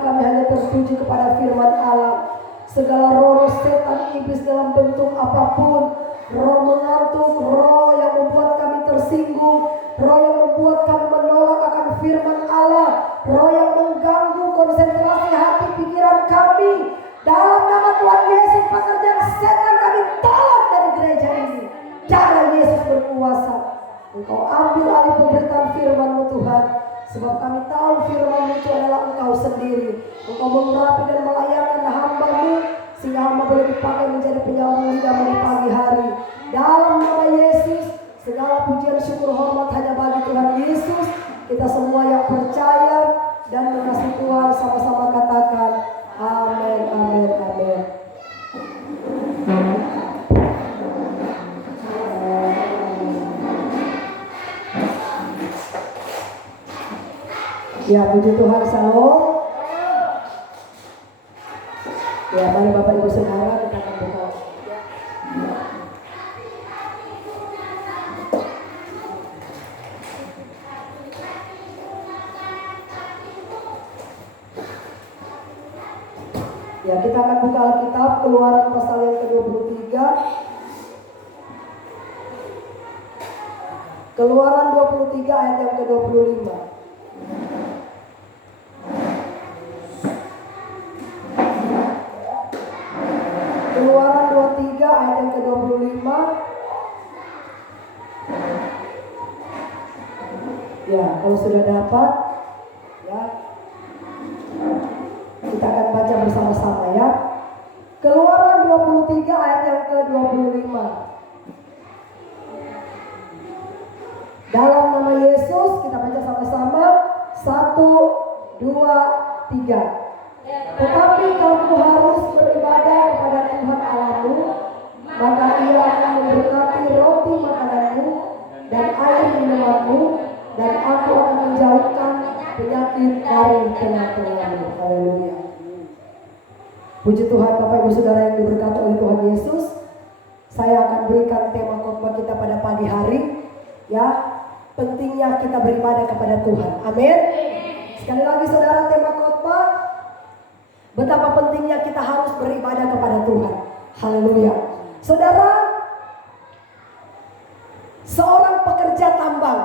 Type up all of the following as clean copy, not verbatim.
kami hanya tertuju kepada firman Allah. Segala roh setan iblis dalam bentuk apapun, roh mengantuk, roh yang membuat kami tersinggung, roh yang membuat kami menolak akan firman Allah, roh yang mengganggu konsentrasi hati pikiran kami, dalam nama Tuhan Yesus pekerjaan setan kami tolak dari gereja ini. Darah Yesus berkuasa. Engkau ambil alih pemberitaan firman-Mu Tuhan, sebab kami tahu firman-Mu itu adalah Engkau sendiri. Engkau mengurapi dan melayani hamba-Mu sehingga hamba boleh dipakai menjadi penyambung lidah di pagi hari. Dalam nama Yesus, segala pujian syukur hormat hanya bagi Tuhan Yesus. Kita semua yang percaya dan mengasihi Tuhan sama-sama katakan amin, amin, amin. Ya, puji Tuhan, salam. Ya, mari Bapak Ibu Saudara kita akan buka. Ya, kita akan buka Alkitab Keluaran pasal yang ke-23. Keluaran 23 ayat yang ke-25. Keluaran 23 ayat yang ke-25. Ya, kalau sudah dapat, ya, kita akan baca bersama-sama ya. Keluaran 23 ayat yang ke-25. Dalam nama Yesus kita baca sama-sama. 1, 2, 3. Tetapi kamu harus beribadah kepada Tuhan Allahmu, maka Ia akan memberkati roti makananmu dan air minumanmu, dan Aku akan menjauhkan penyakit dari tengah-tengahmu. Haleluya. Puji Tuhan, Bapak Ibu Saudara yang diberkati oleh Tuhan Yesus. Saya akan berikan tema khotbah kita pada pagi hari, ya, pentingnya kita beribadah kepada Tuhan. Amin. Sekali lagi saudara, tema khotbah, betapa pentingnya kita harus beribadah kepada Tuhan. Haleluya. Saudara, seorang pekerja tambang,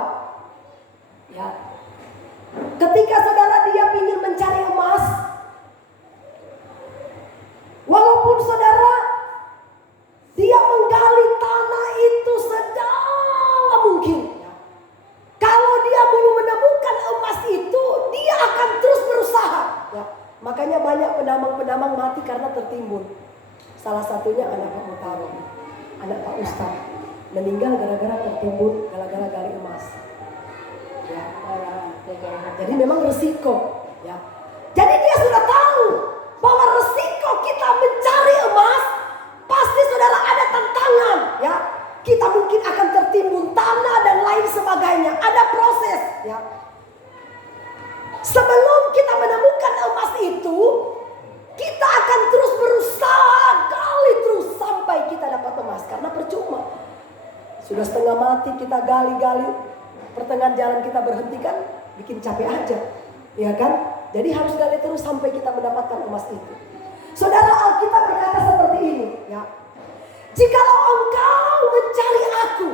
ya, ketika saudara dia ingin mencari emas, walaupun saudara dia menggali tanah itu sedalam mungkin, kalau dia belum menemukan emas itu, dia akan terus berusaha. Ya. Makanya banyak penambang-penambang mati karena tertimbun. Salah satunya anak Pak Mutaro, anak Pak Ustaz, meninggal gara-gara tertimbun, gara-gara gali emas. Ya. Jadi memang resiko. Ya. Jadi dia sudah tahu bahwa resiko kita mencari emas, pasti saudara ada tantangan. Ya. Kita mungkin akan tertimbun tanah dan lain sebagainya. Ada proses. Ya. Sebelum kita menemukan emas itu, kita akan terus berusaha gali terus sampai kita dapat emas. Karena percuma. Sudah setengah mati kita gali-gali, pertengahan jalan kita berhentikan, bikin capek aja. Ya kan? Jadi harus gali terus sampai kita mendapatkan emas itu. Saudara, Alkitab berkata seperti ini. Ya. Jikalau engkau mencari aku,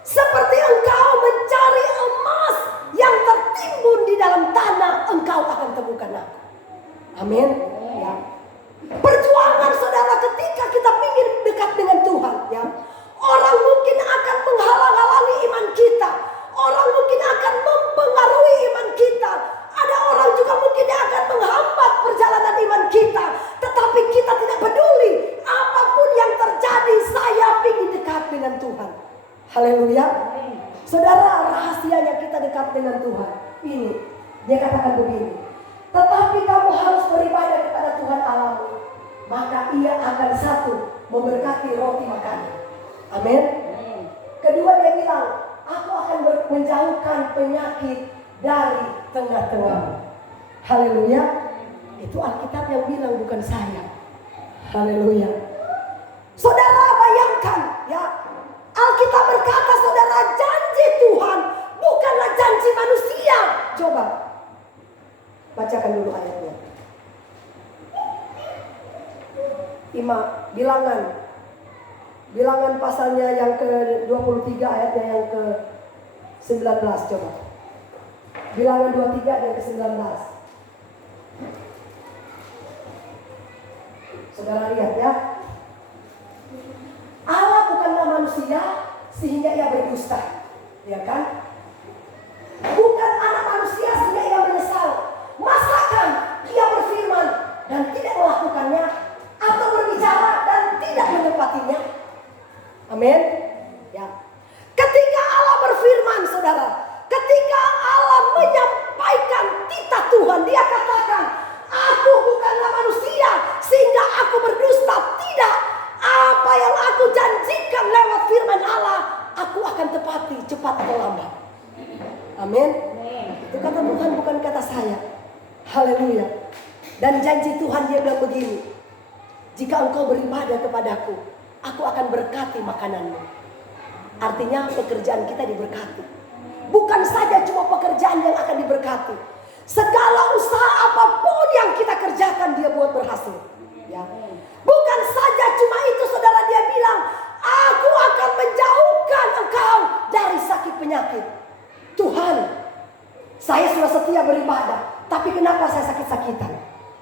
seperti engkau mencari emas yang tertimbun di dalam tanah, engkau akan temukan aku. Amin. Ya. Perjuangan saudara ketika kita ingin dekat dengan Tuhan, ya. Orang mungkin akan menghalang-halangi iman kita. Orang mungkin akan mempengaruhi iman kita. Ada orang juga mungkin yang akan menghambat perjalanan iman kita. Tetapi kita tidak peduli. Apapun yang terjadi, saya ingin dekat dengan Tuhan. Haleluya. Saudara, rahasianya kita dekat dengan Tuhan. Ini, dia katakan begini. Tetapi kamu harus beribadah kepada Tuhan Allahmu, maka Ia akan satu, memberkati roti makanan. Amin. Kedua dia bilang, aku akan menjauhkan penyakit dari tengah-tengahmu. Haleluya. Itu Alkitab yang bilang, bukan saya. Haleluya. Saudara bayangkan, ya, Alkitab berkata saudara, janji Tuhan bukanlah janji manusia. Coba bacakan dulu ayatnya. Bilangan pasalnya yang ke-23 ayatnya yang ke-19 coba. Bilangan 23 dan ke-19. Saudara lihat ya. Allah bukanlah manusia sehingga ia berdusta. Ya kan? Bukan anak manusia sehingga ia menyesal. Masakan ia berfirman dan tidak melakukannya, atau berbicara dan tidak menepatinya? Amin. Ya. Ketika Allah berfirman, saudara, ketika Allah menyampaikan titah Tuhan, dia katakan, aku bukanlah manusia sehingga aku berdusta. Tidak, apa yang aku janjikan lewat firman Allah, aku akan tepati cepat atau lambat. Amin. Itu kata Tuhan, bukan kata saya. Haleluya. Dan janji Tuhan dia bilang begini, jika engkau beribadah kepadaku, aku akan berkati makananmu. Artinya pekerjaan kita diberkati. Bukan saja cuma pekerjaan yang akan diberkati, segala usaha apapun yang kita kerjakan dia buat berhasil. Ya. Bukan saja cuma itu, saudara, dia bilang, aku akan menjauhkan engkau dari sakit penyakit. Tuhan, saya sudah setia beribadah, tapi kenapa saya sakit-sakitan?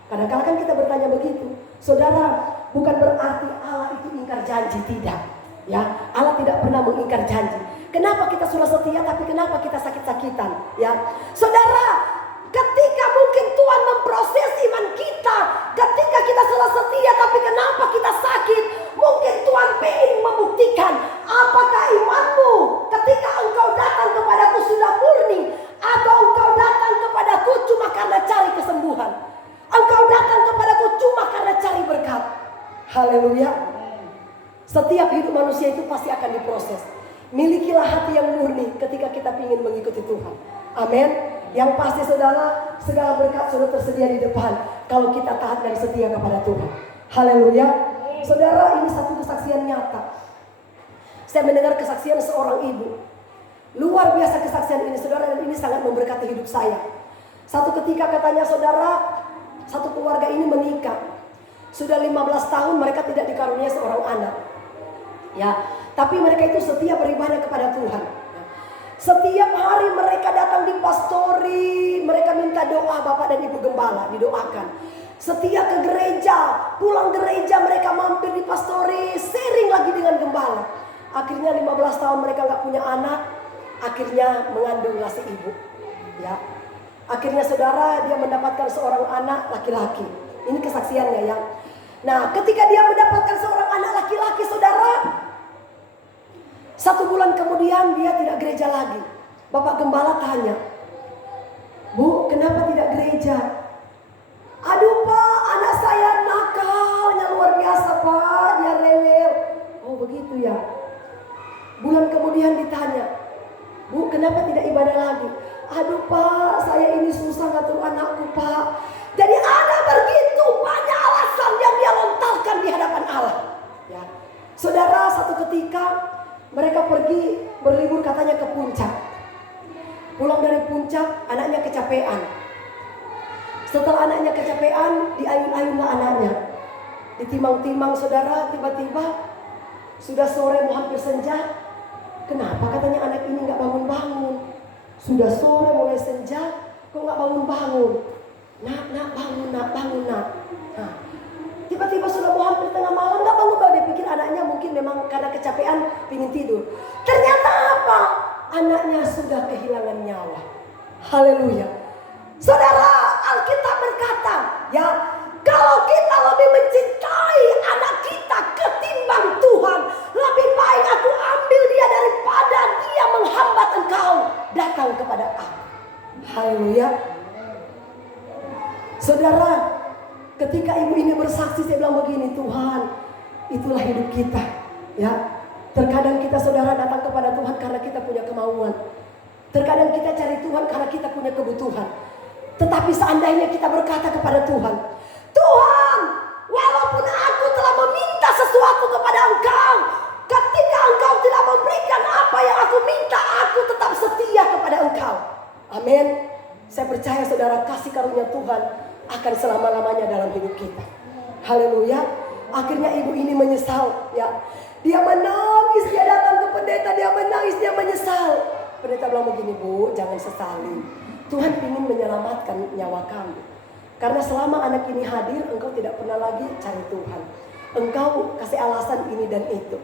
Kadang-kadang kan kita bertanya begitu. Saudara, bukan berarti Allah itu ingkar janji, tidak. Ya, Allah tidak pernah mengingkar janji. Kenapa kita sudah setia tapi kenapa kita sakit-sakitan? Ya, saudara, ketika mungkin Tuhan memproses iman kita, ketika kita sudah setia tapi kenapa kita sakit? Mungkin Tuhan ingin membuktikan apakah imanmu ketika engkau datang kepadaku sudah murni, atau engkau datang kepadaku cuma karena cari kesembuhan. Engkau datang kepadaku cuma karena cari berkat. Haleluya. Setiap hidup manusia itu pasti akan diproses. Milikilah hati yang murni ketika kita ingin mengikuti Tuhan. Amin. Yang pasti saudara, segala berkat sudah tersedia di depan kalau kita taat dan setia kepada Tuhan. Haleluya. Saudara, ini satu kesaksian nyata. Saya mendengar kesaksian seorang ibu. Luar biasa kesaksian ini, saudara, dan ini sangat memberkati hidup saya. Satu ketika katanya, saudara, satu keluarga ini menikah. Sudah 15 tahun mereka tidak dikaruniai seorang anak. Ya, tapi mereka itu setia beribadah kepada Tuhan. Setiap hari mereka datang di pastori, mereka minta doa Bapak dan Ibu Gembala, didoakan. Setia ke gereja, pulang gereja mereka mampir di pastori, sharing lagi dengan Gembala. Akhirnya 15 tahun mereka gak punya anak, akhirnya mengandunglah si ibu. Ya, akhirnya saudara, dia mendapatkan seorang anak laki-laki. Ini kesaksiannya ya. Nah, ketika dia mendapatkan seorang anak laki-laki, saudara, 1 bulan kemudian dia tidak gereja lagi. Bapak Gembala tanya, Bu, kenapa tidak gereja? Aduh Pak, anak saya nakalnya luar biasa Pak, dia rewel. Oh begitu ya. Bulan kemudian ditanya, Bu, kenapa tidak ibadah lagi? Aduh Pak, saya ini susah ngatur anakku Pak. Jadi ada begitu banyak alasan yang dia lontarkan di hadapan Allah. Ya. Saudara, satu ketika mereka pergi berlibur katanya ke puncak. Pulang dari puncak, anaknya kecapean. Setelah anaknya kecapean, diayun-ayunlah anaknya. Ditimang-timang saudara, tiba-tiba sudah sore mau hampir senja. Kenapa katanya anak ini gak bangun-bangun? Sudah sore mulai senja, kok gak bangun-bangun? Nak, bangun nak. Nah, tiba-tiba sudah mau hampir tengah malam, gak bangun-bangun. Dia pikir anaknya mungkin memang karena kecapean pingin tidur. Ternyata apa? Anaknya sudah kehilangan nyawa. Haleluya. Saudara, Alkitab berkata, ya, kalau kita lebih mencintai anak kita ketimbang Tuhan, lebih baik aku ambil dia daripada dia menghambat engkau datang kepada aku. Haleluya. Saudara, ketika ibu ini bersaksi, saya bilang begini, Tuhan, itulah hidup kita. Ya, terkadang kita saudara datang kepada Tuhan karena kita punya kemauan. Terkadang kita cari Tuhan karena kita punya kebutuhan. Tetapi seandainya kita berkata kepada Tuhan, Tuhan, walaupun aku telah meminta sesuatu kepada Engkau, ketika Engkau tidak memberikan apa yang aku minta, aku tetap setia kepada Engkau. Amin. Saya percaya saudara, kasih karunia Tuhan akan selama-lamanya dalam hidup kita. Haleluya. Akhirnya ibu ini menyesal, ya. Dia menangis, dia datang ke pendeta, dia menangis, dia menyesal. Pendeta bilang begini, Bu, jangan sesali. Tuhan ingin menyelamatkan nyawa kamu. Karena selama anak ini hadir, engkau tidak pernah lagi cari Tuhan. Engkau kasih alasan ini dan itu.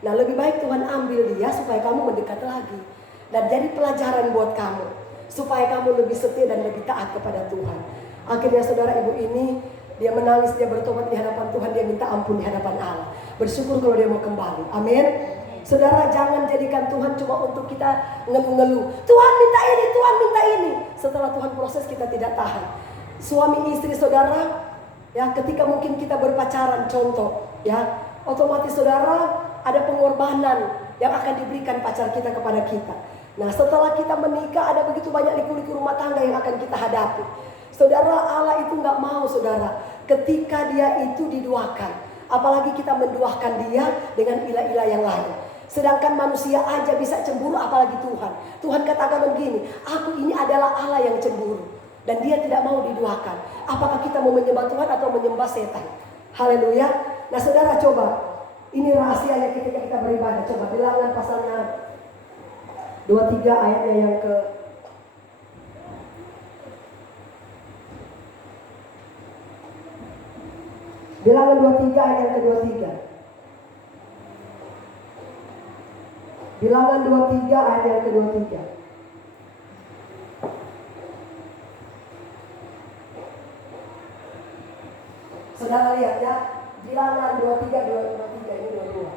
Nah, lebih baik Tuhan ambil dia supaya kamu mendekat lagi. Dan jadi pelajaran buat kamu. Supaya kamu lebih setia dan lebih taat kepada Tuhan. Akhirnya saudara ibu ini, dia menangis, dia bertobat di hadapan Tuhan, dia minta ampun di hadapan Allah. Bersyukur kalau dia mau kembali. Amin. Saudara, jangan jadikan Tuhan cuma untuk kita ngeluh-ngeluh. Tuhan minta ini, Tuhan minta ini. Setelah Tuhan proses kita tidak tahan. Suami istri saudara, ya ketika mungkin kita berpacaran contoh, ya otomatis saudara ada pengorbanan yang akan diberikan pacar kita kepada kita. Nah setelah kita menikah ada begitu banyak liku-liku rumah tangga yang akan kita hadapi. Saudara, Allah itu nggak mau saudara ketika dia itu diduakan. Apalagi kita menduakan dia dengan ilah-ilah yang lain. Sedangkan manusia aja bisa cemburu, apalagi Tuhan. Tuhan katakan begini, aku ini adalah Allah yang cemburu. Dan dia tidak mau diduakan. Apakah kita mau menyembah Tuhan atau menyembah setan? Haleluya. Nah saudara coba, ini rahasianya ketika kita beribadah. Coba Bilangan pasalnya 23 ayatnya yang ke Bilangan 23 ayat yang ke-23. Bilangan 23 ayat yang ke-23. Saudara lihat ya, Bilangan 23 ini 22.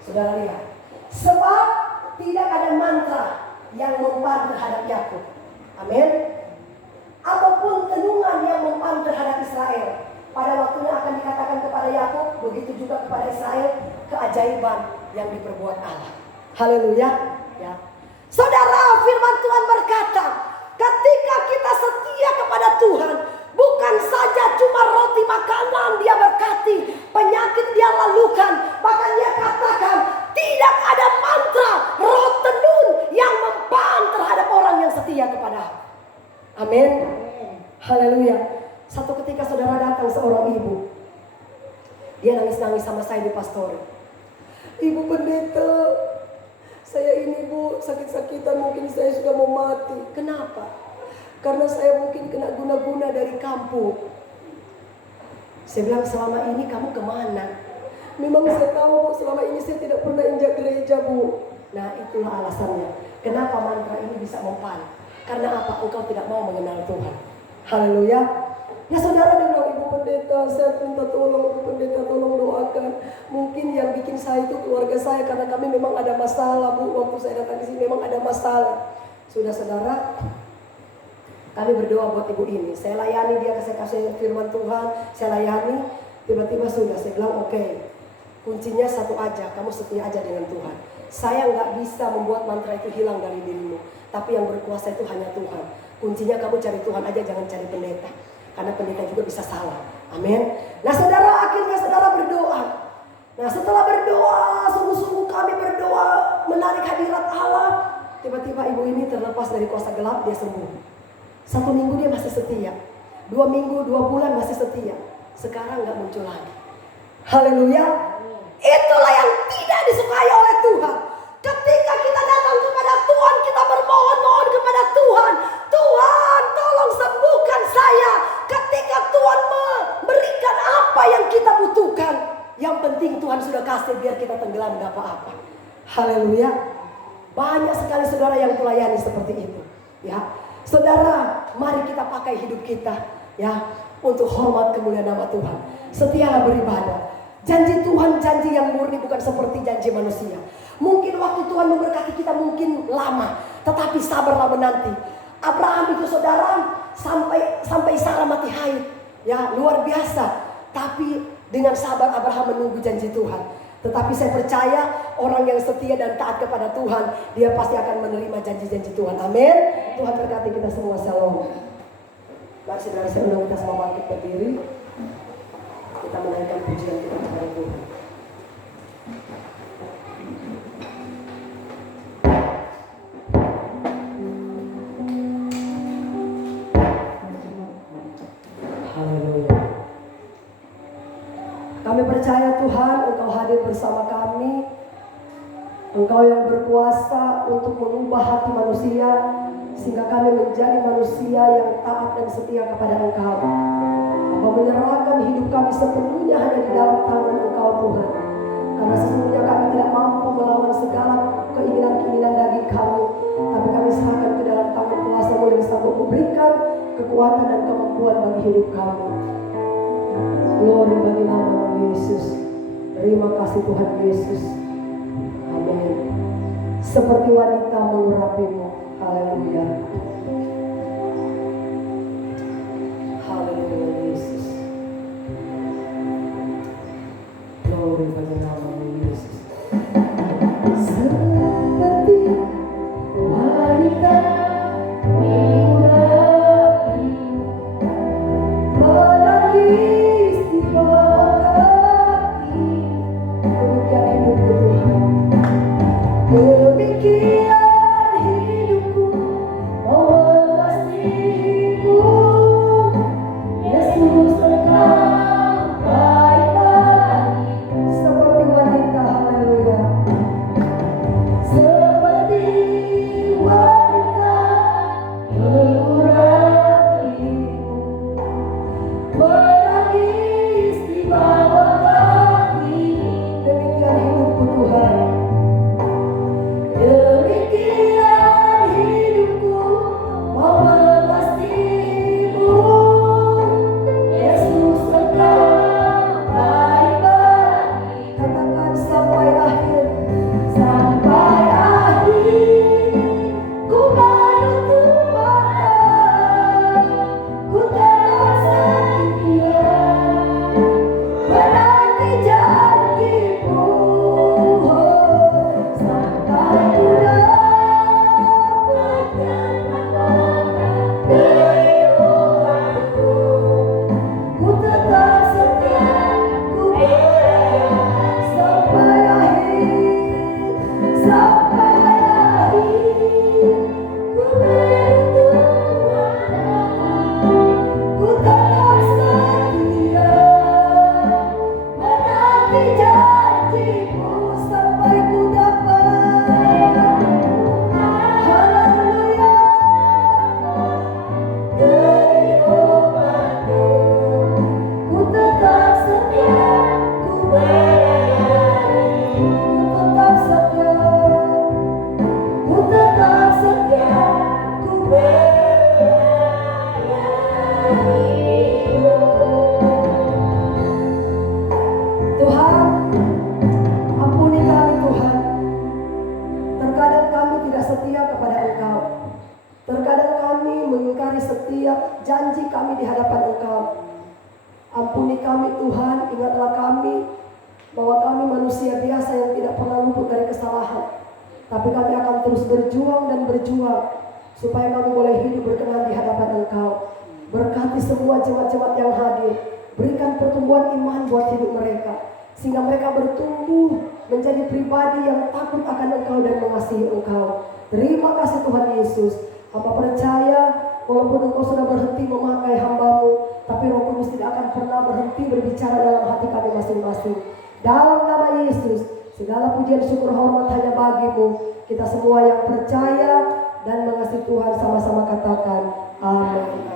Saudara lihat, sebab tidak ada mantra yang mempan terhadap Yakub, amin, ataupun tenungan yang mempan terhadap Israel. Pada waktunya akan dikatakan kepada Yakub, begitu juga kepada Israel, keajaiban yang diperbuat Allah. Haleluya, ya. Saudara, firman Tuhan berkata, ketika kita setia kepada Tuhan, bukan saja cuma roti makanan dia berkati, penyakit dia lalukan, bahkan dia katakan tidak ada mantra roh tenun yang mempan terhadap orang yang setia kepada. Amin. Haleluya. Satu ketika saudara datang seorang ibu, dia nangis-nangis sama saya di pastori. Ibu pendeta, saya ini bu sakit-sakitan, mungkin saya sudah mau mati. Kenapa? Karena saya mungkin kena guna-guna dari kampung. Saya bilang, selama ini kamu kemana? Memang saya tahu bu, selama ini saya tidak pernah injak gereja bu. Nah itulah alasannya. Kenapa mantra ini bisa mempan? Karena apa? Engkau tidak mau mengenal Tuhan. Haleluya. Nah saudara, dia bilang, ibu pendeta, saya minta tolong, ibu pendeta tolong doakan. Mungkin yang bikin saya itu keluarga saya, karena kami memang ada masalah bu. Waktu saya datang di sini memang ada masalah. Sudah saudara, kami berdoa buat ibu ini. Saya layani dia, saya kasih firman Tuhan, saya layani. Tiba-tiba sudah, saya bilang oke. Kuncinya satu aja, kamu setia aja dengan Tuhan. Saya nggak bisa membuat mantra itu hilang dari dirimu, tapi yang berkuasa itu hanya Tuhan. Kuncinya kamu cari Tuhan aja, jangan cari pendeta. Karena pendeta juga bisa salah. Amin. Nah saudara, akhirnya saudara berdoa. Nah setelah berdoa, sungguh-sungguh kami berdoa menarik hadirat Allah. Tiba-tiba ibu ini terlepas dari kuasa gelap, dia sembuh. 1 minggu dia masih setia. 2 minggu, 2 bulan masih setia. Sekarang nggak muncul lagi. Haleluya. Itulah yang tidak disukai oleh Tuhan. Ketika kita datang kepada Tuhan, kita bermohon-mohon kepada Tuhan. Tuhan, tolong sembuhkan saya. Ketika Tuhan memberikan apa yang kita butuhkan, yang penting Tuhan sudah kasih, biar kita tenggelam gak apa-apa. Haleluya. Banyak sekali saudara yang melayani seperti itu. Ya, saudara, mari kita pakai hidup kita, ya, untuk hormat kemuliaan nama Tuhan. Setialah beribadah. Janji Tuhan, janji yang murni, bukan seperti janji manusia. Mungkin waktu Tuhan memberkati kita mungkin lama, tetapi sabarlah menanti. Abraham itu saudara sampai Sarah mati haid, ya luar biasa. Tapi dengan sabar Abraham menunggu janji Tuhan. Tetapi saya percaya orang yang setia dan taat kepada Tuhan, dia pasti akan menerima janji-janji Tuhan. Amin. Tuhan berkati kita semua. Shalom. Mari saudara, saya undang kita semua bangkit berdiri. Kita menaikkan pujian kita kepada Tuhan. Kami percaya Tuhan, Engkau hadir bersama kami. Engkau yang berkuasa untuk mengubah hati manusia, sehingga kami menjadi manusia yang taat dan setia kepada Engkau. Hamba menyerahkan hidup kami sepenuhnya hanya di dalam tangan Engkau Tuhan. Karena sesungguhnya kami tidak mampu melawan segala keinginan-keinginan daging kami, tapi kami serahkan ke dalam tangan kuasa-Mu yang sanggup memberikan kekuatan dan kemampuan bagi hidup kami. Glory bagi nama Yesus. Terima kasih Tuhan Yesus. Amin. Seperti wanita mengurapimu. Haleluya. Haleluya Yesus. Glory bagi nama Yesus. Seperti wanita mengurapimu, menangis di bawah kaki. Demikian hidupku Tuhan. Demikian hidupku mewelas dirimu. Yesus Engkau baik lagi. Seperti wanita, haleluya. Seperti wanita mengurapimu, menangis di bawah kaki. Demikian hidupku Tuhan. Demikian hidupku mewelas dirimu. Yesus Engkau baik lagi. Katakan sampai akhir. Sampai akhir ku menutup mata, ku tetap setia menanti janji-Mu. Sampai ku dapatkan mahkota kehidupanku, ku tetap setia, ku percaya sampai akhir. Sampai akhir ku menutup mata, ku tetap setia menanti janji-Mu sampai ku dapat. Haleluya. Kehidupanku, ku tetap setia, ku berani, ku tetap setia, ku tetap setia, ku berani. Tuhan, ampuni kami Tuhan. Terkadang kami tidak setia kepada Engkau. Terkadang kami mengingkari setiap janji kami di hadapan Engkau. Ampuni kami Tuhan, ingatlah kami bahwa kami manusia biasa yang tidak pernah luput dari kesalahan. Tapi kami akan terus berjuang dan berjuang supaya kami boleh hidup berkenan di hadapan Engkau. Berkati semua jemaat-jemaat yang hadir. Berikan pertumbuhan iman buat hidup mereka, sehingga mereka bertumbuh menjadi pribadi yang takut akan Engkau dan mengasihi Engkau. Terima kasih Tuhan Yesus. Hamba percaya walaupun Engkau sudah berhenti memakai hamba-Mu, tapi Roh Kudus tidak akan pernah berhenti berbicara dalam hati kami masing-masing. Dalam nama Yesus, segala pujian syukur hormat hanya bagi-Mu. Kita semua yang percaya dan mengasihi Tuhan sama-sama katakan amin.